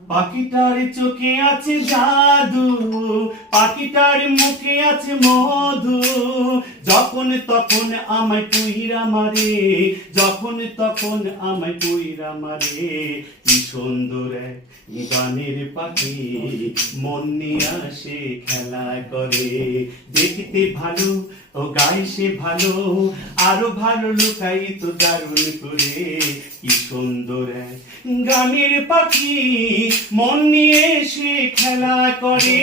পাখিটার চোখে আছে জাদু পাখিটার মুখে আছে মধু যখন তখন আমায় পুইরা মারে, যখন তখন আমায় পুইরা মারে, কি সুন্দর গানের পাখি, মন নিয়ে আসে খেলা করে। দেখতে ভালো ও গায়ে সে ভালো, আরও ভালো লুকাই তো দারুণ করে। কি সুন্দর গানের পাখি, মন নিয়ে সে খেলা করে।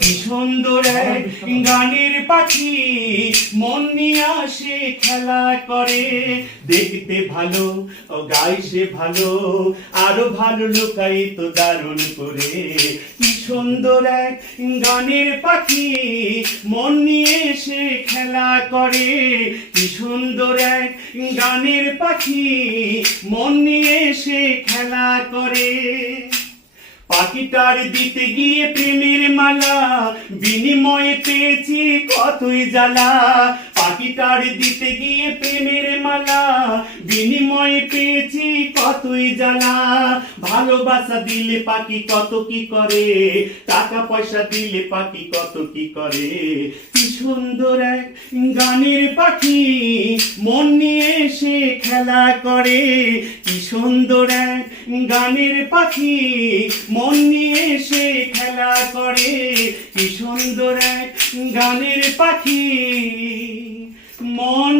কি সুন্দর গানের পাখি মন নিয়ে আসে খেলা করে দেখতে ভালো, ও সে ভালো, আরও ভালো লুকাই তো দারুণ করে। কি সুন্দর এক গানের পাখি মন নিয়ে সে খেলা করে। কি সুন্দর এক গানের পাখি মন নিয়ে সে খেলা করে। পাখিটার দিতে গিয়ে প্রেমের মালা বিনিময়ে পেয়েছি কতই জ্বালা। পাখিটার দিতে গিয়ে প্রেমের মালা। বিনিময়ে পেয়েছি কতই জ্বালা। ভালোবাসা দিলে পাখি কত কি করে? টাকা পয়সা দিলে পাখি কত কি করে? কি সুন্দর এক গানের পাখি। মন নিয়ে সে খেলা করে। কি সুন্দর এক গানের পাখি। মন নিয়ে সে খেলা করে কি সুন্দর এক গানের পাখি। মন